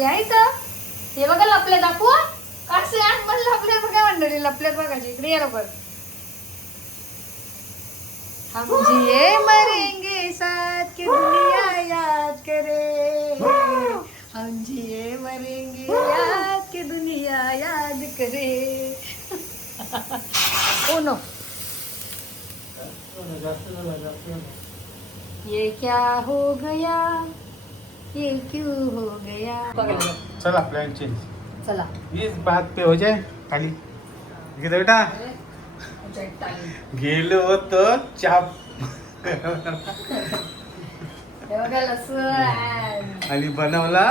यायचं हे बघा लपले दाखवू कसे आठ पण लपले बघा मंडळी लपले बघा इकडे या लवकर हम जिए मरेंगे साथ की दुनिया याद करे हम जिए मरेंगे याद की दुनिया याद करे ओ नो ये क्या हो गया ये क्यों हो गया चला प्लान चेंज चला इस बात पे हो जाए खाली इकडे बेटा गेलो होतो चाप आणि बनवला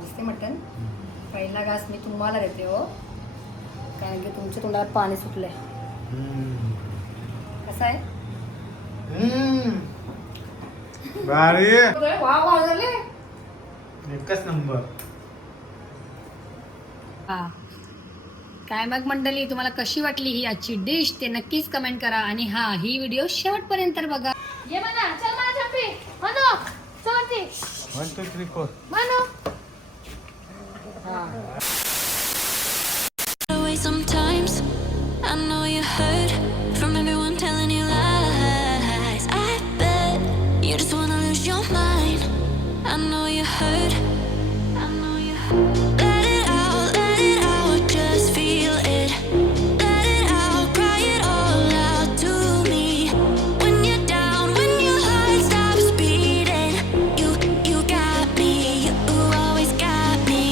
दिसते मटन पहिला घास मी तुम्हाला देते हो कारण की तुमच्या तोंडाला पाणी सुटलंय कसं आहे भारी वा झाले एकच नंबर काय मग मंडळी तुम्हाला कशी वाटली ही आजची डिश ते नक्कीच कमेंट करा आणि हा ही व्हिडिओ शेवटपर्यंत बघा ये म्हणा चल मला चप्पी म्हणो चलती 1 2 3 4 म्हणो Sometimes I know you heard from everyone telling you lies. I bet you just wanna lose your mind. I know you heard. I know you heard. Let it out, just feel it. Let it out, cry it all out to me. When you're down, when your heart stops beating, you got me, you always got me.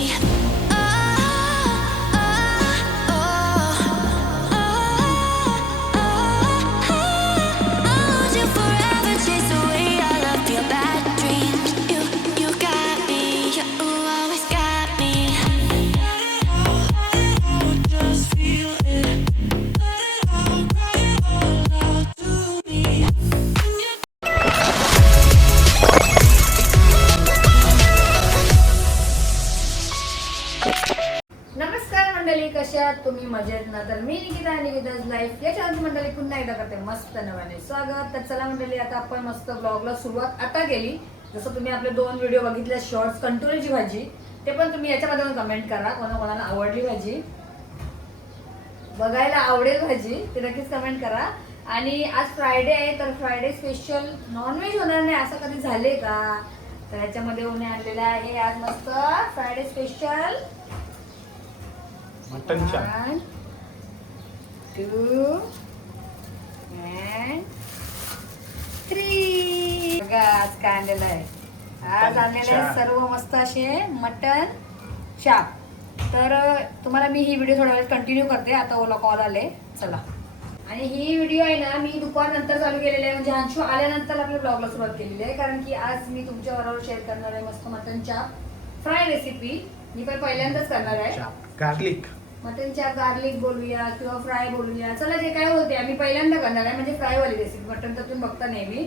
नमस्कार मंडळी कशा आहात तुम्ही मजेत ना तर मी निकिता आणि Nikita's life या चॅनल मंडळी पुन्हा एकदा करते मस्त नव्याने स्वागत तर चला मंडळी आता आपण मस्त ब्लॉगला सुरुवात आता केली जसं तुम्ही आपले 2 व्हिडिओ बघितले शॉर्ट्स कंटोरीची भाजी ते पण तुम्ही याच्यामध्ये कमेंट करा कोणाला आवडली भाजी बघायला आवडेल भाजी ते नक्कीच कमेंट करा आणि आज फ्रायडे आहे तर फ्रायडे स्पेशल नॉनव्हेज होणार नाही असं कधी झाले का तर याच्यामध्ये होणे आणलेलं आहे आज मस्त फ्रायडे स्पेशल मटन चाप 1 2 and 3 बघा आज काय आणलेलं आहे आज आणलेले सर्व मस्त असे मटन चाप तर तुम्हाला मी ही व्हिडिओ थोड्या वेळ कंटिन्यू करते आता ओला कॉल आले चला आणि ही व्हिडिओ आहे ना मी दुपारनंतर चालू केलेली आहे म्हणजे अंशू आल्यानंतर आपल्या ब्लॉगला सुरुवात केलेली आहे कारण की आज मी तुमच्याबरोबर शेअर करणार आहे मस्त मटन चाप फ्राय रेसिपी मी पण पहिल्यांदाच करणार आहे गार्लिक मटन चाप गार्लिक बोलूया किंवा फ्राय बोलूया चला जे काय होते आम्ही पहिल्यांदा करणार आहे म्हणजे फ्राय वाली रेसिपी मटन तर तुम्ही बघता नेहमी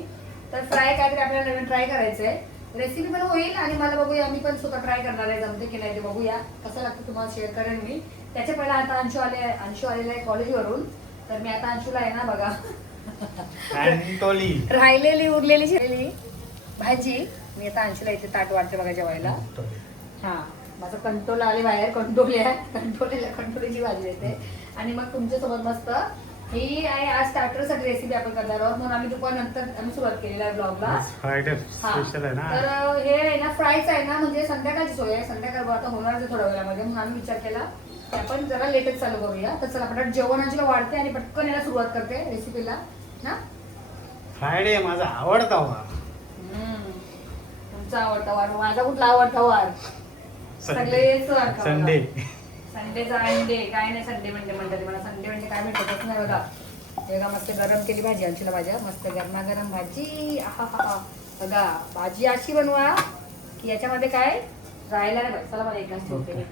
तर फ्राय काहीतरी आपल्याला नवीन ट्राय करायचंय रेसिपी पण होईल आणि मला बघूया आम्ही पण स्वतः ट्राय करणार आहे जमते की नाही ते बघूया कसं लागतं तुम्हाला शेअर करेन मी त्याच्या पहिला आता अंशू आलेला आहे कॉलेजवरून तर मी आता अंशूला आहे ना बघा राहिलेली उरलेली भाजी मी आता अंशूला इथे ताट वाटते बघा जेवायला हा माझं कंट्रोल आले बाहेर कंट्रोलीची भाजी येते आणि मग तुमच्यासोबत मस्त ही आहे आज स्टार्टरसाठी रेसिपी आपण करणार आहोत म्हणून आम्ही दुपारनंतर आम्ही सुरुवात केलेली आहे ब्लॉगला फ्रायडे स्पेशल आहे ना तर हे आहे ना फ्रायच आहे ना म्हणजे संध्याकाळची सोय आहे संध्याकाळ आता होणार आहे थोड्या वेळामध्ये म्हणून आम्ही विचार केला की आपण जरा लेटच चालू करूया तर चला पटकन जेवणाची वाढते आणि पटकन याला सुरुवात करते रेसिपीला ना फ्रायडे माझा आवडता वार तुमचा आवडता वार माझा कुठला आवडता वार सगळेच संडे संडेचा अंडे काय नाही संडे म्हणजे म्हणतात मला संडे म्हणजे काय भेटतच नाही बघा बघा मस्त गरम केली भाजी अंशूला भाज्या मस्त गरमागरम भाजी बघा भाजी अशी बनवा की याच्यामध्ये काय राहायला नाही पाहिजे चला मला एक घास ठेवते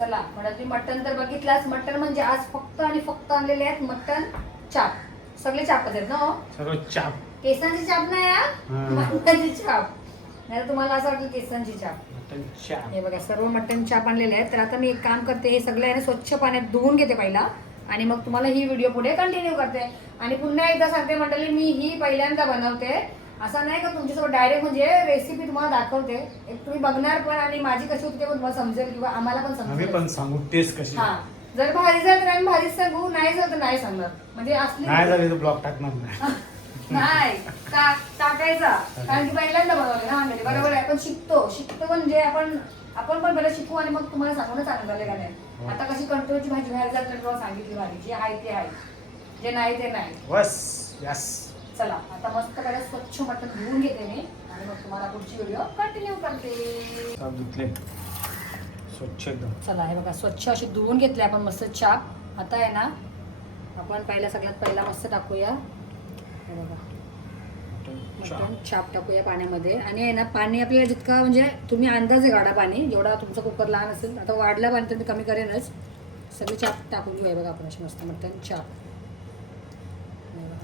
चला म्हणा तुम्ही मटन तर बघितलास मटन म्हणजे आज फक्त आणि फक्त आणलेले आहेत मटन चाप सगळे चापच आहेत ना सर्व चाप केसांची चाप नाही मटनची चाप नाही तुम्हाला असं वाटलं केसांची चाप हे बघा सर्व मटन चाप आणलेले आहेत तर आता मी एक काम करते हे सगळं आहे ना स्वच्छ पाण्यात धुवून घेते पहिला आणि मग तुम्हाला ही व्हिडिओ पुढे कंटिन्यू करते. आणि पुन्हा एकदा सांगते मंडळी, मी ही पहिल्यांदा बनवते. असं नाही का तुमच्यासोबत डायरेक्ट म्हणजे रेसिपी तुम्हाला दाखवते, एक तुम्ही बघणार पण आणि माझी कशी होती ते पण तुम्हाला समजेल किंवा आम्हाला पण आम्ही समजेल. पण सांगू टेस्ट कशी. हा, जर भारी झालं तर आम्ही भारीच सांगू, नाही झालं तर नाही सांगणार. म्हणजे असली नाही झाली तर ब्लॉग टाकणार नाही. नाही टाकायचा, कारण की पहिल्यांदा बनवले ना आम्ही. बरोबर आहे, आपण शिकतो म्हणजे आपण पण पहिला शिकू आणि मग तुम्हाला सांगू ना चांगलं झालं का नाही. आता कशी कंट्रोलची भाजी बाहेर जात तुम्हाला सांगितली, भाजी जे आहे ते आहे, जे नाही ते नाही. बस यस. चला आता मस्त पहिला स्वच्छ मटण धुवून घेते मी आणि मग तुम्हाला पुढची व्हिडिओ कंटिन्यू करते. साफ धुतले स्वच्छ एकदम. चला हे बघा स्वच्छ अशी धुवून घेतले आपण मस्त चाप. आता आहे ना आपण सगळ्यात पहिला मस्त टाकूया, हे बघा मटण चाप टाकूया पाण्यामध्ये. आणि आहे ना पाणी आपल्याला जितका म्हणजे तुम्ही अंदाजे काढा पाणी, जेवढा तुमचा कुकर लहान असेल. आता वाढला पाणी तर मी कमी करेनच. सगळे चाप टाकून घेऊया बघा आपण अशी मस्त मटण चाप.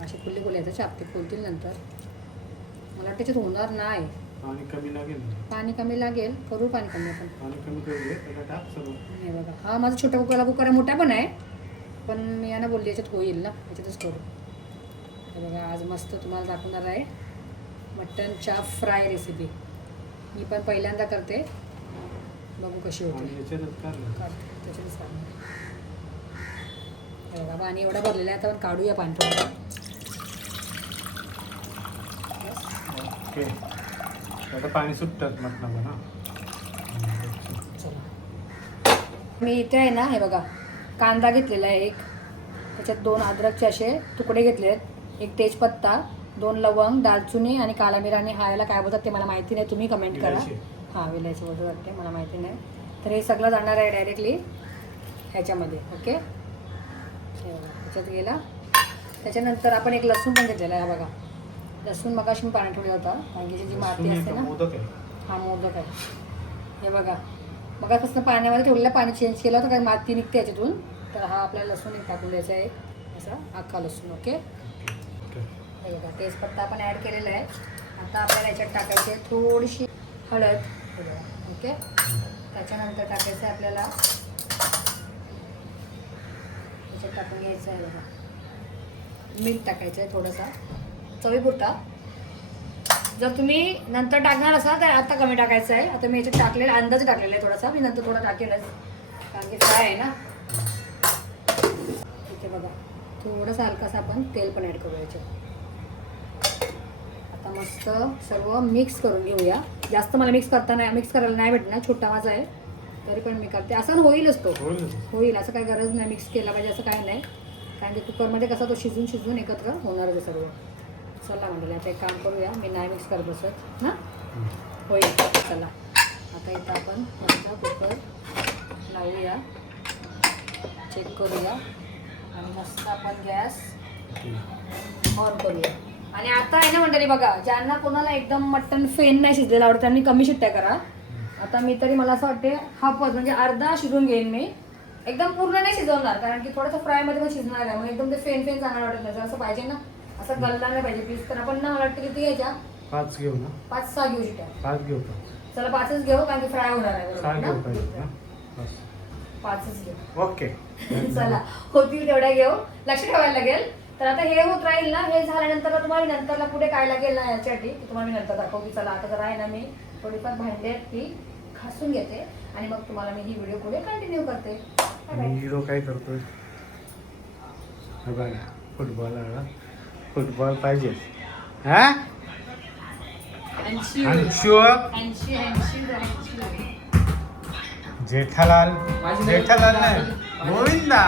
असे खुल्ले खुले येतात चाप, ते खोलतील नंतर. मला वाटतं त्याच्यात होणार नाही, पाणी कमी लागेल. पाणी कमी लागेल, करू पाणी कमी आपण. पाणी कमी करू दे, टाक सर्व. हे बघा हा माझा छोटा कुकर मोठा पण आहे, पण मी यांना बोलली याच्यात होईल ना, याच्यातच करू. हे बघा आज मस्त तुम्हाला दाखवणार आहे मटन चाप फ्राय रेसिपी. मी पण पहिल्यांदा करते, बघू कशी होते. याच्यातच काढलं. त्याच्यातच काढणार. हे बघा पाणी एवढं भरलेलं आहे, आता आपण काढूया पाणी थोडं. ओके, आता पाणी सुटतात मटणाला ना. चला मी इथे आहे ना, हे बघा कांदा घेतलेला आहे एक, त्याच्यात 2 अद्रकचे असे तुकडे घेतले आहेत, 1 तेजपत्ता, 2 लवंग, दालचिनी आणि काळा मिरा. आणि हा याला काय बोलतात ते मला माहिती नाही, तुम्ही कमेंट करा. हां विलायची बोलतो वाटते, मला माहिती नाही. तर हे सगळं जाणार आहे डायरेक्टली ह्याच्यामध्ये. ओके, हे बघा ह्याच्यात गेला. त्याच्यानंतर आपण एक लसूण पण घेतलेला आहे, बघा लसूण मगाशी मी पाण्यात ठेवला होता, कारण की जी माती असते ना. हा मोदक आहे. हे बघा कसं पाण्यामध्ये ठेवलेलं, पाणी चेंज केलं होतं कारण माती निघते याच्यातून. तर हा आपला लसूण एक टाकून द्यायचा आहे, असा अख्खा लसूण. ओके, हे बघा तेजपत्ता आपण ॲड केलेला आहे. आता आपल्याला याच्यात टाकायची आहे थोडीशी हळद. हे बघा ओके, त्याच्यानंतर टाकायचं आहे आपल्याला, याच्यात टाकून घ्यायचं आहे बघा मीठ टाकायचं आहे थोडंसा चवीपुरता. जर तुम्ही नंतर टाकणार असाल तर आता कमी टाकायचं आहे. आता मी याच्यात टाकलेला अंदाज टाकलेला आहे थोडासा, मी नंतर थोडा टाकेलच कारण की फ्राय आहे ना. इथे बघा थोडंसं हलकासा आपण तेल पण ॲड करू याच्यात. आता मस्त सर्व मिक्स करून घेऊया. जास्त मला मिक्स करायला नाही भेटणार, छोटा माझा आहे तरी पण मी करते. असं होईलच, तो होईल, असं काही गरज नाही मिक्स केला पाहिजे असं काही नाही, कारण की कुकरमध्ये कसा तो शिजून एकत्र होणार आहे सर्व. चला म्हणजे आता एक काम करूया, मी नाही मिक्स करत बसत ना, होईल. चला आता इथं आपण मस्त कुकर लावूया, चेक करूया आणि मस्त आपण गॅस ऑन करूया. आणि आता आहे ना मंडळी बघा, ज्यांना कोणाला एकदम मटण फेन नाही शिजलेलं आवडतं त्यांनी कमी शिट्ट्या करा. आता मी तरी मला असं वाटते हाफच म्हणजे अर्धा शिजून घेईन मी, एकदम पूर्ण नाही शिजवणार कारण की थोडंसं फ्रायमध्ये पण शिजणार आहे. मग एकदम ते फेन चांगलं वाटत नाही, असं पाहिजे ना, असं गलला नाही पाहिजे पीस. तर आपण ना मला वाटतं किती घ्यायच्या, 5 घेऊ ना, 5-6 घेऊ शिट्ट्या. 5 घेऊ का? चला 5च घेऊ कारण की फ्राय होणार आहे. 6 घेऊ पाहिजे ना, 5च घेऊ. ओके. चला होतील तेवढ्या घेऊ, लक्ष ठेवायला लागेल. तर आता हे होत राहील ना, हे झाल्यानंतर तुम्हाला नंतरला पुढे काय लागेल ना याच्यासाठी की तुम्हाला मी नंतर दाखवू. की चला आता जर आहे ना मी थोडीफार भांडे ती घासून घेते आणि मग तुम्हाला मी ही व्हिडिओ पुढे कंटिन्यू करते. हिरो काय करतोय बघा, फुटबॉल पाहिजे. हा 80 जेठालाल नाही गोविंदा.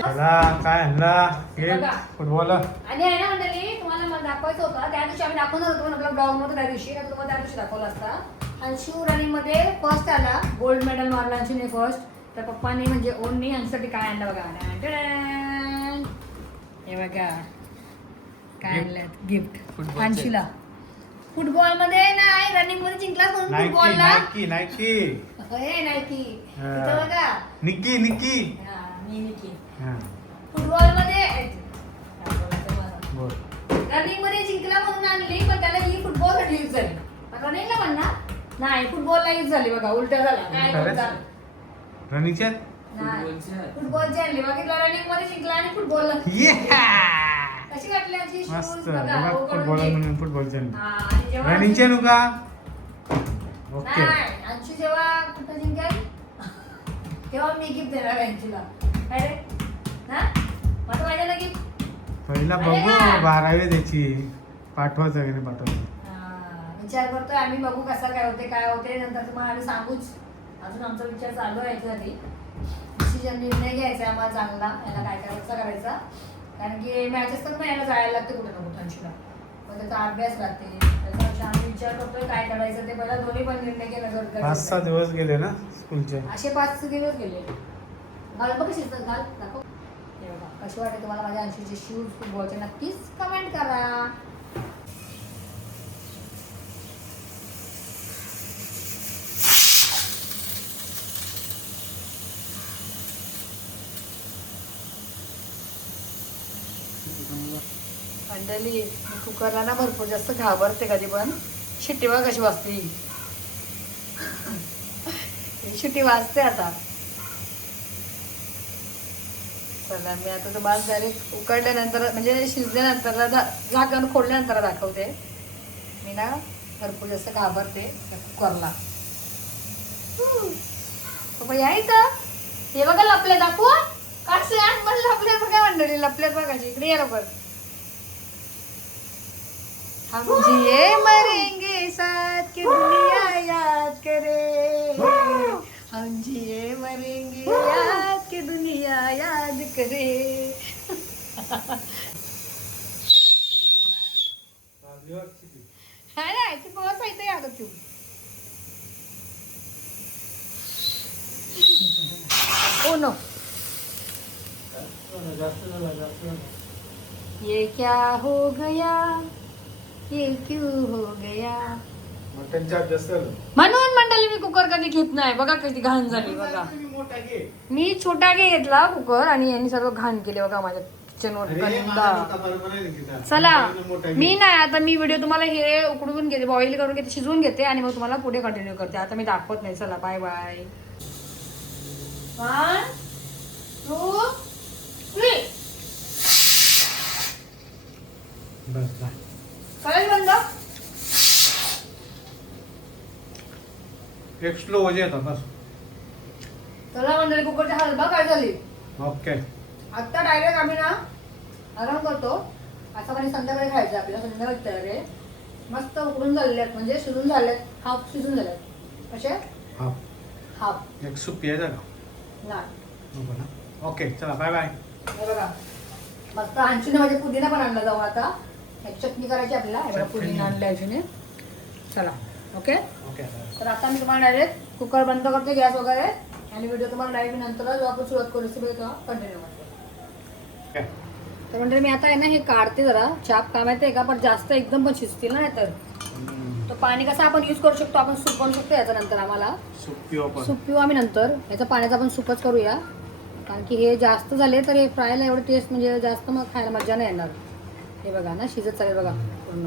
चला काय हल्ला हे फुटबॉल. आणि आहे ना मंडळी, तुम्हाला मला दाखवायचं होतं त्या दिवशी आम्ही दाखवणार होतो आपल्या ब्लॉग मध्ये, त्या दिवशी तुम्हाला त्या दिवशी दाखवला असता. अंशू रनिंग मध्ये फर्स्ट आला, गोल्ड मेडल मारला अंशूने फर्स्ट. तर पप्पांनी म्हणजे ओननी अंशूसाठी काय आणलं बघा, हे बघा काय आणलं गिफ्ट अंशूला. फुटबॉल मध्ये नाही, रनिंग मध्ये जिंकलाच म्हणून फुटबॉलला नायकी बघा निकी फुटबॉल मध्ये रनिंग मध्ये जिंकला म्हणून आणली, पण त्याला ही फुटबॉल साठी यूज झाली. रनिंगला म्हणणार नाही, फुटबॉलला यूज झाली बघा, उलट झाला. काय रनिंगच्या फुटबॉलची आणली बघितलं रनिंग मध्ये शिकला आणि फुटबॉल कशी वाटली आमची मस्त शूज बघा हो, फुटबॉल कडून घे. म्हणून फुटबॉलचे हा, आणि जेव्हा रनिंगचे नु का ओके नाही आमची जेव्हा कुठं जिंकेल तेव्हा मी गिफ्ट देणार यांचीला काय रे हा माझं माझ्याला गिफ्ट पहिला अरे बघू का? 12वी त्याची पाठवायचं की नाही पाठवायचं विचार करतोय आम्ही बघू कसं काय होते नंतर तुम्हाला आम्ही सांगूच अजून आमचा विचार चालू आहे याच्यासाठी डिसिजन निर्णय घ्यायचा आहे आम्हाला चांगला याला काय करायचा कारण की मॅचेस तर यायला जायला लागते कुठे ना कुठे अंशूला मग त्याचा अभ्यास राहते त्याच्यापेक्षा आम्ही विचार करतोय काय करायचं ते पहिला दोन्ही पण निर्णय केला 5-6 दिवस गेले ना स्कूलचे असे 5 दिवस गेले घाल बघ शिजत घाल दाखव हे बघा कशी वाटते तुम्हाला माझ्या अंशूचे शूज फुटबॉलचे नक्कीच कमेंट करा अंडली कुकरला ना भरपूर जास्त घाबरते कधी पण शिट्टी बघा कशी वाजते शिट्टी वाजते आता चला मी आता तो भात डायरेक्ट उकडल्यानंतर म्हणजे शिजल्यानंतर झाकण खोडल्यानंतर दाखवते मी ना भरपूर जास्त घाबरते त्या कुकरला या इथं हे बघा लपले दाखवू काढसे आठ पण लपले बघा मंडळी लपल्यात बघा इकडे या लवकर हम जिए मरेंगे साथ की दुनिया याद करे हम जिए मरेंगे याद की दुनिया याद करे है ना ऐसी बहुत सही तो याद क्यों ओ नो ये क्या हो गया ये क्यों हो गया मटन चाप जास्त म्हणून मंडळी मी कुकर कधी घेत नाही बघा किती घाण झाली बघा मी छोटा घेतला कुकर आणि यांनी सर्व घाण केले बघा माझ्या किचनवर गंदा चला मी नाही आता मी व्हिडिओ तुम्हाला हे उकडून घेते बॉईल करून घेते शिजवून घेते आणि मग तुम्हाला पुढे कंटिन्यू करते आता मी दाखवत नाही चला बाय बाय 1 2 3 बस बाय कळलं बंद एक स्लो हो जाता बस चला मंडळी कुकरची हालत बघ काय झाली ओके आता डायरेक्ट आम्ही ना आराम करतो आता म्हणजे संध्याकाळी खायचं आपल्याला संध्याकाळी तयार आहे मस्त उकडून झालेले आहेत म्हणजे शिजून झालेत हाफ शिजून झालेत कसे हाफ एक सुपी आहे का नाही ओके चला बाय बाय हे बघा मस्त अंशूने म्हणजे पुदिना पण आणला जाऊ आता एक चटणी करायची आपल्याला हे बघा, पुदिना आणला अंशूने चला ओके ओके तर आता मी तुम्हाला डायरेक्ट कुकर बंद करते गॅस वगैरे आणि व्हिडिओ तुम्हाला डायरेक्ट नंतर जो आपण सुरुवात करू रेसिपी तेव्हा कंटिन्यू करते तर म्हणजे मी आता आहे ना हे काढते जरा चाप का माहिती आहे का पण जास्त एकदम पण शिजतील ना तर तो पाणी कसं आपण यूज करू शकतो आपण सूप बनवू शकतो याचा नंतर आम्हाला सूप पिऊ आम्ही नंतर याचा पाण्याचा आपण सूपच करूया कारण की हे जास्त झाले तर हे फ्रायला एवढं टेस्ट म्हणजे जास्त मग खायला मजा नाही येणार हे बघा ना शिजत चालेल बघा पूर्ण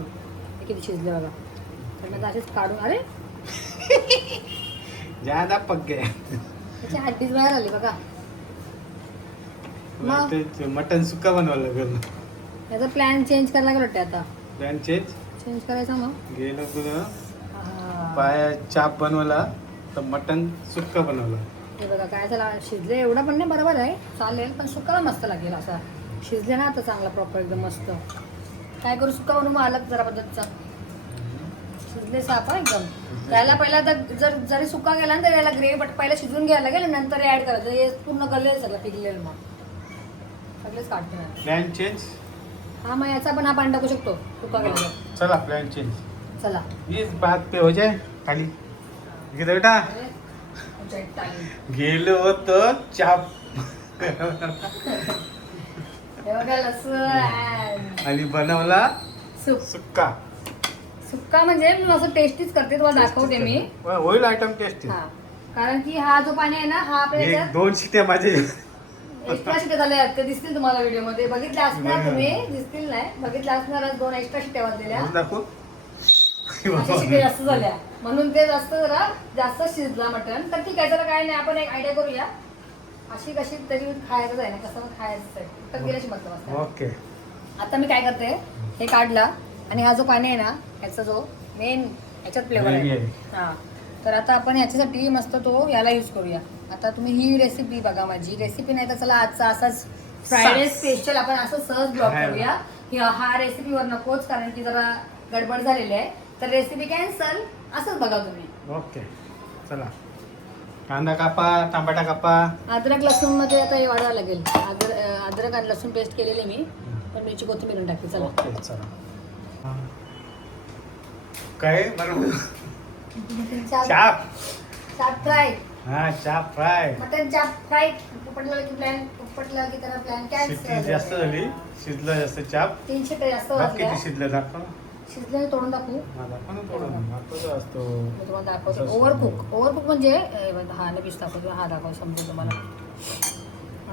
हे किती शिजले बघा तर मग असेच काढून अरे ज्यादा पक गया त्याची हड्डीच बाहेर आली बघा मग मटन सुक्का बनवायला लागेल याचा प्लॅन चेंज करायला लागेल वाटते आता प्लॅन चेंज करायचा मग गेलो तुझं हा. पाया चाप बनवला तर मटन सुक्का बनवला हे बघा काय झालं शिजले एवढं पण नाही बरोबर आहे चालेल पण सुक्काला मस्त लागेल असा शिजले ना आता चांगला प्रॉपर एकदम मस्त काय करू सुक्का बनवू अलग जरा पद्धतीचा शिजले सापा एकदम त्याला पहिला जर जरी सुका गेला ना तर याला ग्रेव्ही पहिला शिजवून घ्यायला लागेल नंतर ऍड करायचं हे पूर्ण गलेल सगळं पिकलेलं मग सगळेच काढते ना प्लॅन चेंज हा मग याचा पण हा पाणी टाकू शकतो सुका गेला चला प्लॅन चेंज चला ये बात पे हो जाए खाली इकडे बेटा गेलो तर चाप हे बघा लसूण आणि बनवला सूप सुक्का सुक्का म्हणजे मी असं टेस्टीच करते तुम्हाला दाखवते मी होईल आयटम टेस्टी हा कारण की हा जो पाणी आहे ना हा आपल्या एक याच्यात 2 शिट्या माझे एक्स्ट्रा शिट्या झाल्या आहेत ते दिसतील तुम्हाला व्हिडिओ मध्ये बघितले असणार तुम्ही दिसतील नाही बघितले असणारच 2 एक्स्ट्रा शिट्या वाजलेल्या दाखवू अशा शिट्या जास्त झाल्या म्हणून ते जास्त जरा जास्त शिजला मटण तर ठीक आहे जरा काय नाही आपण एक आयडिया करूया अशी कशी तरी खायचंच आहे ना, कसं पण खायचंच आहे, तर गेल्याची मतलब असते. ओके. आता मी काय करते, हे काढला आणि हा जो पाणी आहे ना ह्याचा जो मेन ह्याच्यात फ्लेवर आहे. हां, तर आता आपण ह्याच्यासाठी मस्त तो याला यूज करूया. आता तुम्ही ही रेसिपी बघा, माझी रेसिपी नाही तर चला आजचा असाच फ्रायडे स्पेशल आपण असं सहज ब्लॉग करूया. हा रेसिपीवर नकोच, कारण की जरा गडबड झालेली आहे, तर रेसिपी कॅन्सल. असंच बघा तुम्ही. ओके चला. कांदा कापा, टमाटा कापा. अद्रक लसूण मध्ये आता हे वाढवायला लागेल. अद्रक आणि लसूण पेस्ट केलेली मी, पण मिरची कोथिंबीर टाकते. चला. ओके चला. काय बरोबर चाप फ्राय. हा चाप फ्राय. मटन चाप फ्राय. उपटला की त्याला प्लॅन शिट्टी जास्त झाली, शिजलं जास्त चाप. 300 ते जास्त बघ वाजल्या. किती शिजलं दाखव. शिजले तोडून दाखवू. दाखव ना थोडं. दाखवतो असतो. मी तुम्हाला दाखवते. ओव्हरकुक. ओव्हरकुक म्हणजे हा नाही पीस दाखवतो. हा दाखव, समजू तुम्हाला.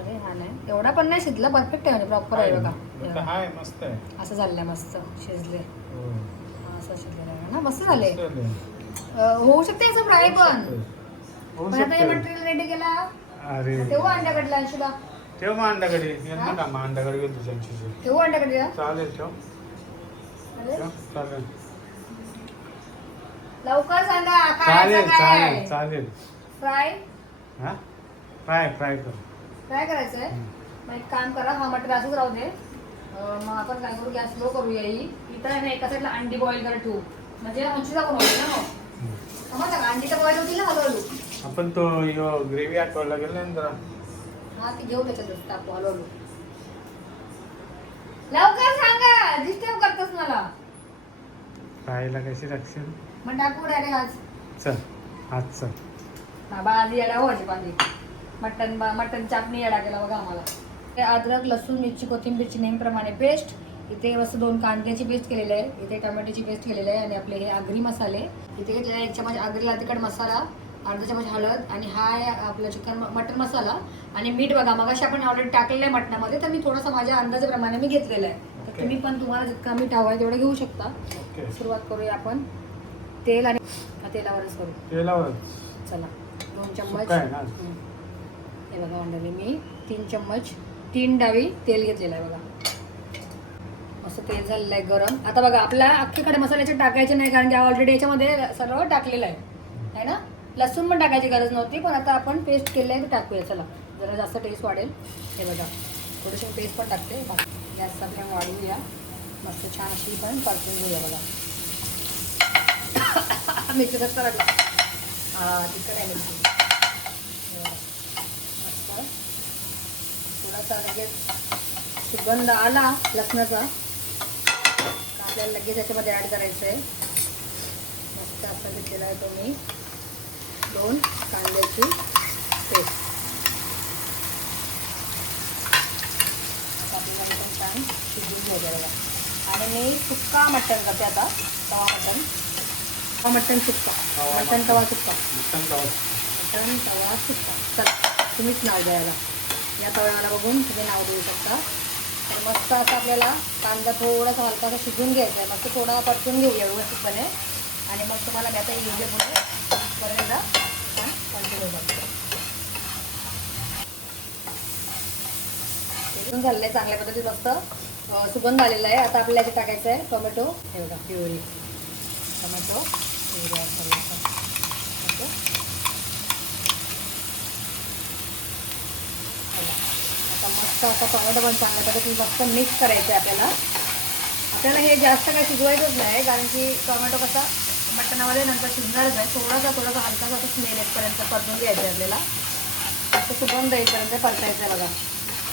अरे हा नाही एवढा पण नाही शिजला, परफेक्ट आहे म्हणजे प्रॉपर आहे बघा. हाय मस्त आहे. असं झालंय, मस्त शिजले. हो. असं शिजलेलं आहे ना, मस्त झाले. मस्त झाले. होऊ शकते असं फ्राय पण. होऊ पण आता हे शकतं. मटेरियल रेडी केला अरे तेव्हा अंड्याकडला अंशुला. ठेव मग अंड्याकडे. येत ना मग अंड्याकडे गेलो तुझ्यांची. तेव्हा अंड्याकडे चालेल ठेव. अरे चालेल लवकर सांगा चालेल काय चालेल चालेल. फ्राय. हा फ्राय फ्राय कर. काय करायचंय, मग एक काम करा, हा मटेरियल असंच राहू दे. मग आपण काय करू, गॅस स्लो करूया. ही इथं आहे ना एका साईडला अंडी बॉईल कर ठेवू, म्हणजे अंशीचा पण होईल ना. समजलं का, अंडी तर बॉईल होतील ना हळूहळू. आपण तो ग्रेव्ही आठवडला गेला ना जरा. हा ती घेऊ त्याच्यातच टाकू हळूहळू. लवकर सांगा, डिस्टर्ब करतोस मला. फ्रायला कशी टाकशील. मग टाकू डायरेक्ट आज. चल आज चल. बाबा आधी येडा व्हायची पाहिजे. मटन चापणी येडा केला बघा आम्हाला. ते अद्रक लसूण मिरची कोथिंबीरची नेहमीप्रमाणे पेस्ट. इथे मस्त 2 कांद्याची पेस्ट केलेली आहे. इथे टोमॅटोची पेस्ट केलेली आहे. आणि आपले हे आगरी मसाले इथे घेतलेले. 1 चमच आगरीला तिखट मसाला, अर्धा चमच हळद, आणि हा आहे आपला मटन मसाला. आणि मीठ बघा, मगाशी आपण ऑलरेडी टाकलेलं आहे मटणामध्ये, तर मी थोडासा माझ्या अंदाजाप्रमाणे मी घेतलेलं आहे. तर तुम्ही पण तुम्हाला जितका मीठ हवं आहे तेवढं घेऊ शकता. सुरुवात करूया आपण. तेल आणि तेलावरच करू. तेलावरच चला 2 चम्मच. हे बघा अंदाजे मी 3 चम्मच 3 डावी तेल घेतलेलं आहे बघा. मस्त तेल झालेलं आहे गरम. आता बघा, आपला अख्खे खडे मसाले याच्यात टाकायचे नाही, कारण की ऑलरेडी याच्यामध्ये सर्व टाकलेलं आहे ना. लसूण पण टाकायची गरज नव्हती, पण आता आपण पेस्ट केलं आहे ते टाकूया. चला, जरा जास्त टेस्ट वाढेल. हे बघा, थोडीशी पेस्ट पण टाकते. गॅस आपल्याला वाढवूया. मस्त छान अशी पण परतून घेऊया बघा. मिरची कसा लागला. तिखट आहे मिरची. मस्त थोडासा लगेच सुगंध आला लसणाचा, आपल्याला लगेच याच्यामध्ये ॲड करायचं आहे. मस्त असं घेतलेला आहे तो मी 2 कांद्याची पेस्ट. आपल्याला पण छान शिजून घ्यायचं बघा. आणि मी सुक्का मटण करते आता. मटण सुक्का. मटण तवा सुक्का. मटण तवा सुक्का. चला, तुम्हीच नाव द्यायला. या तव्याला बघून तुम्ही नाव देऊ शकता. तर मस्त असं आपल्याला कांदा थोडासा हलकासा शिजून घ्यायचा आहे. मस्त थोडा परतून घेऊया व्यवस्थितपणे. आणि मग तुम्हाला मी आता येऊ दे पुढे पर्यंत छान कंटिन्यू करतो. शिजून झालेलं आहे चांगल्या पद्धतीत. मस्त सुगंध आलेला आहे. आता आपल्याला याच्यात टाकायचं आहे टोमॅटो. हे बघा, प्युरी टोमॅटो. आता मस्त असा टोमॅटो पण चांगल्या पद्धतीने मस्त मिक्स करायचं आहे आपल्याला. आपल्याला हे जास्त काही शिजवायचंच नाही, कारण की टोमॅटो कसा मटणामध्ये नंतर शिजणारच आहे. थोडासा हलकासा असं स्मेल येतपर्यंत परतून घ्यायचं आहे आपल्याला. असं सुगंध येईपर्यंत परतायचं आहे बघा.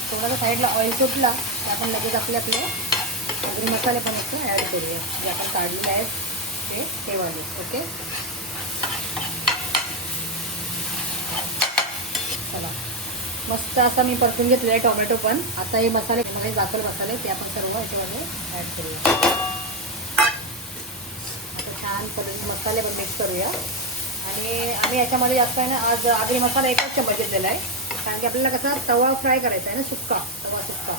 थोडासा साईडला ऑइल सुटला तर आपण लगेच आपले आगरी मसाले पण इथं ॲड करूया, जे आपण काढलेले आहेत ते वाले. ओके, चला. मस्त असा मी परतून घेतलेला आहे टोमॅटो पण. आता हे मसाले मला दाखल मसाले ते आपण सर्व याच्यामध्ये ॲड करूया. आता छान पद्धतीने मसाले पण मिक्स करूया. आणि आम्ही याच्यामध्ये जास्त आहे ना आज आगरी मसाला 1 चम्मच घेतलेला आहे, कारण की आपल्याला कसा तवा फ्राय करायचा आहे ना, सुक्का तवा सुक्का.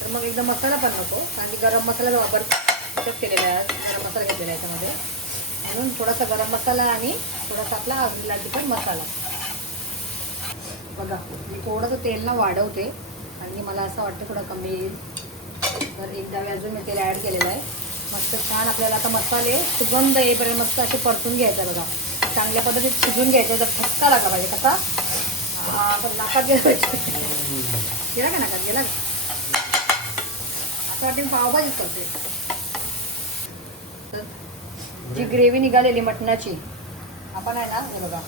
तर मग एकदम मसाला पण नको, कारण की गरम मसाल्याचा वापर केलेला आहे. गरम मसाला घेतलेला आहे याच्यामध्ये, म्हणून थोडासा गरम मसाला आणि थोडासा आपला लाल तिखट मसाला. बघा मी थोडंसं तेल ना वाढवते आणि मला असं वाटतं थोडं कमी येईल. तर एकदा अजून मी तेल ॲड केलेलं आहे. मस्त छान आपल्याला आता मसाले सुगंध येईपर्यंत मस्त असे परतून घ्यायचं बघा. चांगल्या पद्धतीत शिजून घ्यायचं. जर ठसका लागला पाहिजे कसा पण नाकात गेला पाहिजे. गेला का नाकात गेला का असं वाटतं पावभाजीच करते. तर जी ग्रेव्ही निघालेली मटणाची आपण आहे ना हे बघा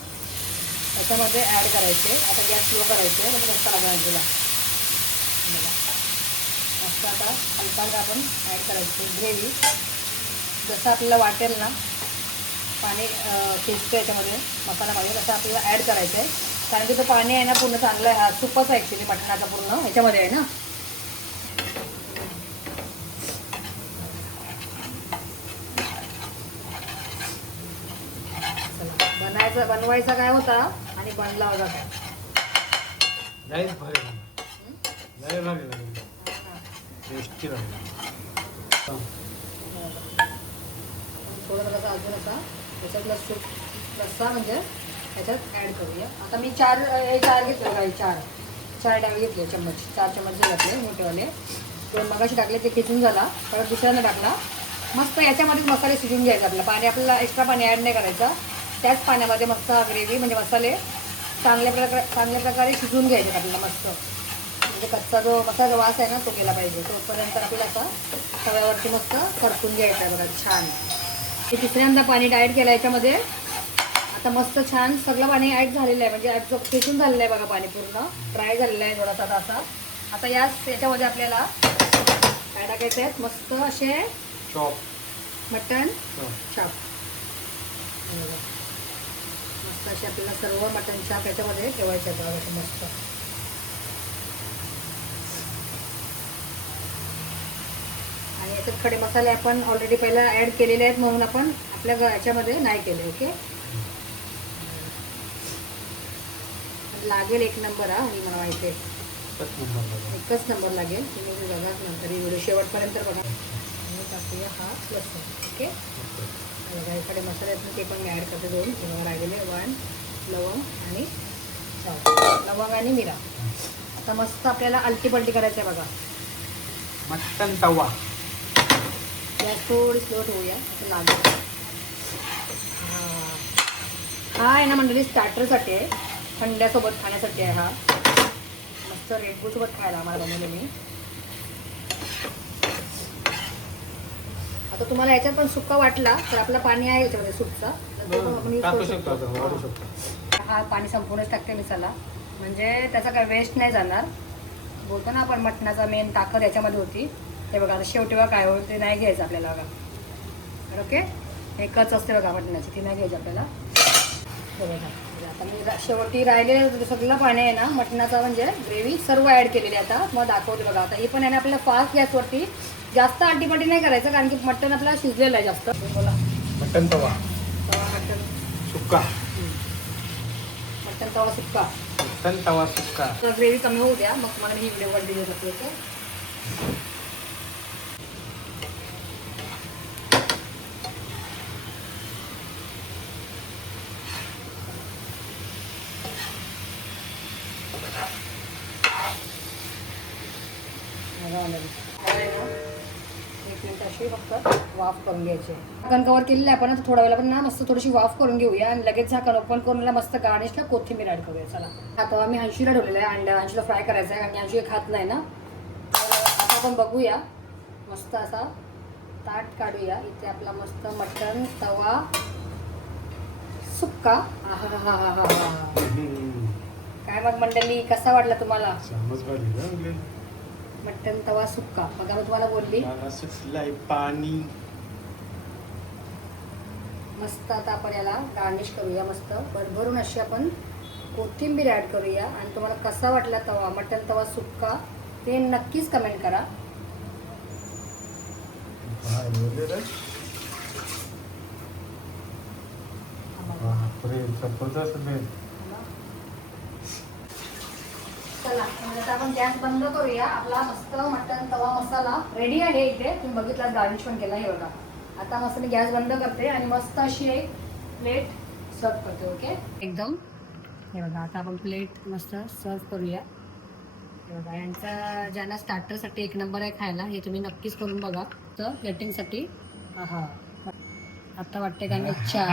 त्याच्यामध्ये ॲड करायचे. आता गॅस स्लो करायचे म्हणजे रस्ता लागणार तुला मस्त. आता हलका आपण ॲड करायची ग्रेव्ही. जसं आपल्याला वाटेल ना पाणी खेचतं याच्यामध्ये मसाल्यामध्ये तसं आपल्याला ॲड करायचं आहे. कारण की तो पाणी आहे ना पूर्ण चांगला आहे. हा सूपच आहे ॲक्च्युली मटणाचा पूर्ण ह्याच्यामध्ये आहे ना. बनवायचा काय होता आणि बनला होता काय थोडं कसं अजून असा त्याच्यातला सूप रस्सा म्हणजे त्याच्यात ॲड करूया. आता मी चार घेतले काही चार डावे घेतले चम्मच. 4 चम्मच घातले मोठेवाले. ते मगाशी टाकले ते खिचून झाला. परत दुसऱ्यांदा टाकला. मस्त याच्यामध्ये मसाले शिजून घ्यायचे. आपलं पाणी आपल्याला एक्स्ट्रा पाणी ॲड नाही करायचं. त्याच पाण्यामध्ये मस्त ग्रेव्ही म्हणजे मसाले चांगल्या प्रकारे शिजवून घ्यायचे आपल्याला मस्त. म्हणजे कच्चा जो मसाला वास आहे ना तो गेला पाहिजे. तोपर्यंत आपल्याला असा तव्यावरती मस्त परतून घ्यायचा आहे बघा छान. हे तिसऱ्यांदा पाणी ॲड केलं याच्यामध्ये. आता मस्त छान सगळं पाणी ॲड झालेलं आहे. म्हणजे खेचून झालेलं आहे बघा पाणी पूर्ण ड्राय झालेलं आहे थोडासा असा. आता याच्यामध्ये आपल्याला काय टाकायचं आहे मस्त असे मटण चाप. मस्त असे आपल्याला सर्व मटण चाप याच्यामध्ये ठेवायचं आहे मस्त. आणि याच्यात खडे मसाले आपण ऑलरेडी पहिला ॲड केलेले आहेत म्हणून आपण आपल्या याच्यामध्ये नाही केले. ओके लागेल 1 नंबर हा. आणि मला माहिती आहे एकच नंबर लागेल. तुम्ही बघा नंतर व्हिडिओ शेवटपर्यंत बघा. टाकूया हा लसूण. ओके बघा इकडे मसाले आहेत ते पण मी ॲड करते 2. तेव्हा राहिलेले 1 लवंग आणि लवंग आणि मिरा. आता मस्त आपल्याला आलटी पलटी करायचं आहे बघा. मटन तवा गॅस थोडी स्लो ठेवूया असं लागेल. हा आहे ना मंडळी स्टार्टरसाठी आहे. थंड्यासोबत खाण्यासाठी आहे हा. मस्त रेडबूसोबत खायला आम्हाला बनवलं मी. आता तुम्हाला याच्यात पण सुक्का वाटला तर आपला पाणी आहे याच्यामध्ये सूपचा हा पाणी संपूर्णच टाकते मिसाला. म्हणजे त्याचा काय वेस्ट नाही जाणार. बोलतो ना आपण मटणाचा मेन ताकद याच्यामध्ये होती. हे बघा आता शेवटी बघा काय होईल ते नाही घ्यायचं आपल्याला बघा. ओके हे कच असते बघा मटणाची ती नाही घ्यायची आपल्याला. हे बघा आता मी शेवटी राहिलेलं सगळं पाणी आहे ना मटणाचा म्हणजे ग्रेव्ही सर्व ॲड केलेली आता मग दाखवते बघा. आता हे पण आहे ना आपल्याला फास्ट गॅसवरती जास्त आंटीपाटी नाही करायचं कारण की मटण आपल्याला शिजलेलं आहे जास्त. बोला मटन तवा मटण सुक्का. मटण तवा सुक्का. मटन तवा सुक्का. ग्रेव्ही कमी होऊ द्या मग मला ही व्हिडिओ कंटिन्यू करते. एक मिनिट अशी फक्त वाफ करून घ्यायची. झाकण कवर केलेलं आहे आपण आता थोड्या वेळेला पण ना मस्त थोडीशी वाफ करून घेऊया आणि लगेच झाकण ओपन करून मस्त गार्निशला कोथिंबीर ॲड करूया. चला आता आम्ही अंशीला ठेवलेलं आहे. अंशीला फ्राय करायचं आहे आणि अंशी खात नाही ना. तर आता आपण बघूया मस्त असा ताट काढूया. इथे आपला मस्त मटण तवा सुक्का. हा हा हा हा हा काय मग मंडळी कसा वाटला तुम्हाला मटण तवा सुक्का? बघा मी तुम्हाला बोलली पाणी मस्त. आता आपण याला गार्निश करूया मस्त भरभरून अशी आपण कोथिंबीर ॲड करूया. आणि तुम्हाला कसा वाटला तवा मटण तवा सुक्का ते नक्कीच कमेंट करा. चला आता आपण गॅस बंद करूया. आपला मस्त मटण तवा मसाला रेडी आहे. इथे तुम्ही बघितला गार्निश पण केला हे बघा. आता मस्त मी गॅस बंद करते आणि मस्त अशी एक प्लेट सर्व करते. ओके एकदम हे बघा आता आपण प्लेट मस्त सर्व करूया. हे बघा यांचा ज्यांना स्टार्टरसाठी एक नंबर आहे खायला, हे तुम्ही नक्कीच करून बघा. तर प्लेटिंगसाठी हा आता वाटते का इच्छा.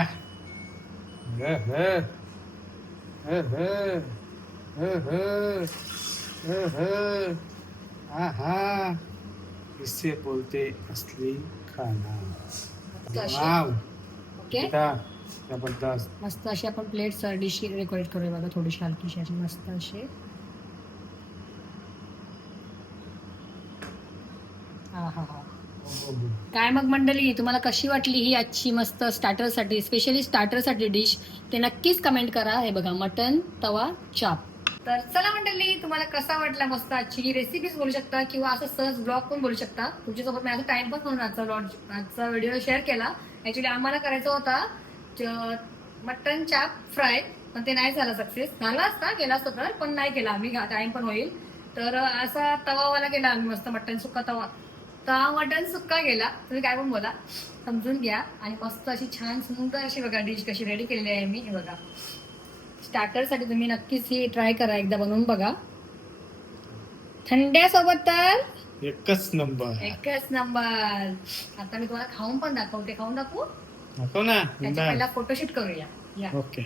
इससे बोलते असली खाना. ओके जबरदस्त. मस्त अशी आपण प्लेट डिश डेकोरेट करूया बघा, थोडीशी हलकीशी अशी मस्त अशी. हा काय मग मंडळी, तुम्हाला कशी वाटली ही आजची मस्त स्टार्टरसाठी, स्पेशली स्टार्टरसाठी डिश, ते नक्कीच कमेंट करा. हे बघा मटन तवा चाप. तर चला मंडळी, तुम्हाला कसा वाटला मस्त आजची ही रेसिपीज बोलू शकता किंवा असं सहज ब्लॉग पण बोलू शकता. तुमच्यासोबत मी असं टाइमपास म्हणून आजचा व्हिडिओ शेअर केला. ऍक्च्युली आम्हाला करायचा होता मटन चाप फ्राय, पण ते नाही झालं सक्सेस. झाला असता, केला असता तर, पण नाही केला आम्ही, टाइम पण होईल. तर असा तवावाला केला आम्ही मस्त मटन सुक्का तवा. मटन सुक्का गेला, तुम्ही काय पण बोला, समजून घ्या. आणि मस्त अशी छान सुंदर अशी बघा डिश कशी रेडी केलेली आहे मी. हे बघा स्टार्टरसाठी तुम्ही नक्कीच ही ट्राय करा, एकदा बनवून बघा. थंड्यासोबत तर एकच नंबर. आता मी तुम्हाला खाऊन पण दाखवते. खाऊन दाखवू ना. त्याच्या पहिला फोटोशूट करूया. या ओके.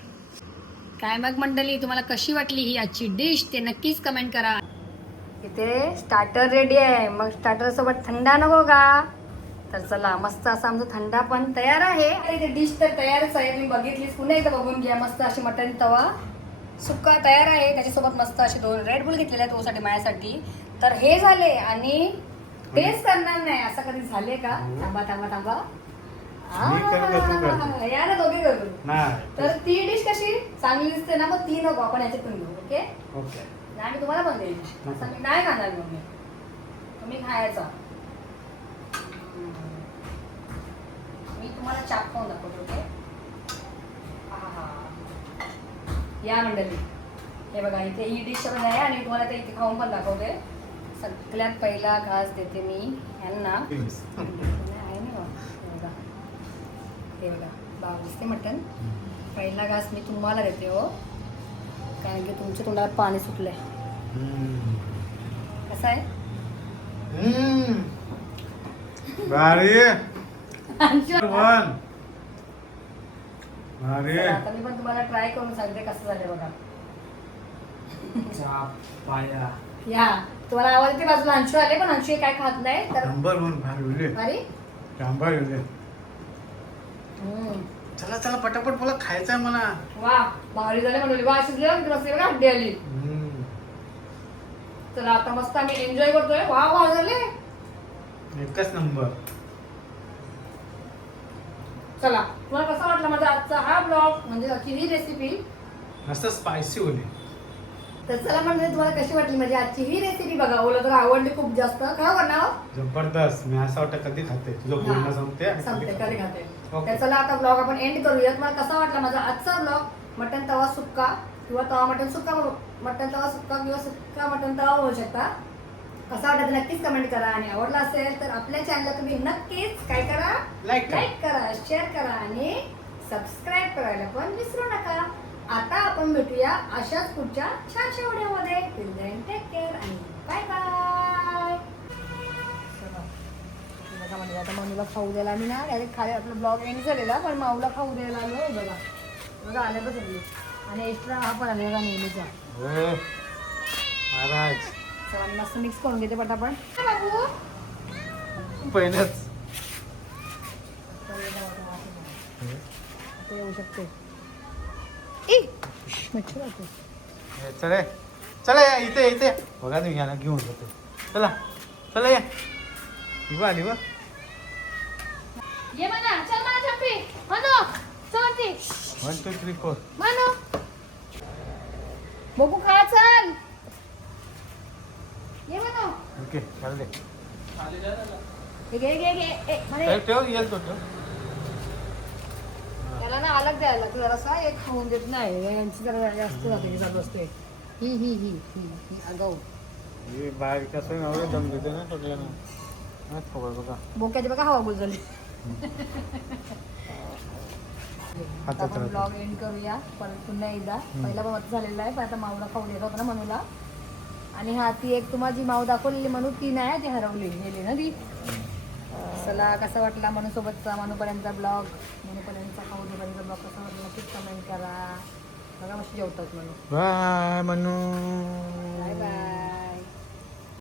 काय मग मंडळी, तुम्हाला कशी वाटली ही आजची डिश ते नक्कीच कमेंट करा. इथे स्टार्टर रेडी आहे, मग स्टार्टर सोबत थंडा नको का? तर चला मस्त असा आमचा थंडा पण तयार आहे. इथे डिश तर तयारच आहे, तुम्ही बघितलीच, पुन्हा एकदा बघून घ्या. मस्त अशी मटन तवा सुक्का तयार आहे, त्याच्यासोबत मस्त असे 2 रेड बुल घेतलेले आहेत ओसाठी माझ्यासाठी. तर हे झाले आणि टेस्ट करणार नाही असं कधी झाले का? थांबा या ना, दोघे करू. तर ती डिश कशी चांगली दिसते ना, मग ती नको, आपण याच्यातून घेऊ. Okay okay. आणि तुम्हाला पण देईल, असं मी नाही खाणार, मग तुम्ही खायचा. मी तुम्हाला चाप खाऊन दाखवतो. ओके या मंडळी, हे बघा इथे ही डिश पण आहे आणि तुम्हाला ते इथे खाऊन पण दाखवते. सगळ्यात पहिला घास देते मी यांना. हे बघा बाब दिसते मटन. पहिला घास मी तुम्हाला देते हो, कारण की तुमच्या तोंडाला पाणी सुटलंय. कसं आहे? भारी. आता मी पण तुम्हाला ट्राय करून सांगते कसं झालं बघा. या तुम्हाला आवाज येते बाजूला अंशू आले, पण अंशू काय खात नाही. तर चला चला पटापट बोला, खायचंय मला. वा भारी झाले म्हणून वा शिजले बघा, हड्डी आली. चला आता मस्त आम्ही एन्जॉय करतोय. वा वा झाले एकच नंबर. चला तुम्हाला कसा वाटला माझा आजचा हा ब्लॉग, म्हणजे आजची ही रेसिपी मस्त स्पायसी होती. तर चला म्हणजे तुम्हाला कशी वाटली माझी आजची ही रेसिपी बघा. ओला तर आवडली खूप जास्त. खाऊ करणार जबरदस्त. मी असं वाटतं कधी खाते, तुझं बोलणं संपते कधी खाते. तर चला आता ब्लॉग आपण एंड करूया. तुम्हाला कसा वाटला माझा आजचा ब्लॉग, मटन तवा सुक्का किंवा तवा मटन सुक्का, मटन तवा सुक्का किंवा सुक्का मटन तवा होऊ शकता. कसा वाटत नक्कीच कमेंट करा. आणि आवडला असेल तर आपल्या चॅनलला तुम्ही नक्कीच काय करा, लाईक करा, शेअर करा आणि सबस्क्राईब करायला पण विसरू नका. आता आपण भेटूया अशाच पुढच्या छानशा व्हिडिओमध्ये. टिल देन टेक केअर आणि बाय बाय. बघा म्हणजे आता माऊला खाऊ द्यायला आम्ही ना डायरेक्ट खाली आपला ब्लॉग एंड झालेला, पण माऊला खाऊ द्यायला आलो. बघा बघा आले पण सगळी, आणि एक्स्ट्रा हा पण आले बघा नेहमीचा. चला मस्त मिक्स करून घेते पटापट. बाबू पहिलेच येऊ शकते. चला चला या इथे इथे बघा, तुम्ही याला घेऊन जातो. चला चला या. आली बघ. ये म्हणा, चल म्हणा चप्पी म्हणो, चलती 1 2 3 4 म्हणो बघू का, चल ये म्हणो. ओके चल दे. घे म्हणे ठेव येईल तो ठेव. त्याला ना अलग द्यायला लागतं जरासा, एक खाऊन देत नाही. यांची जरा जास्त जाते चालू असते. ही आगाऊ बाहेर कसं नवरे दम देते ना सगळ्यांना. खबर बघा बोक्याची बघा हवा बोल झाली. हातात आपण राहतो. ब्लॉग एंड करूया परत पुन्हा एकदा. पहिला पण आता झालेला आहे, पण आता माऊला खाऊ देत होता ना मनूला. आणि हा ती एक तुम्हाला जी माऊ दाखवलेली मनू ती नाही, ती हरवली गेली ना ती. चला कसा वाटला मनूसोबतचा मनूपर्यंतचा ब्लॉग, मनूपर्यंतचा खाऊपर्यंतचा ब्लॉग कसा वाटला नक्कीच कमेंट करा. बघा मस्त जेवतात मनू. बाय मनू.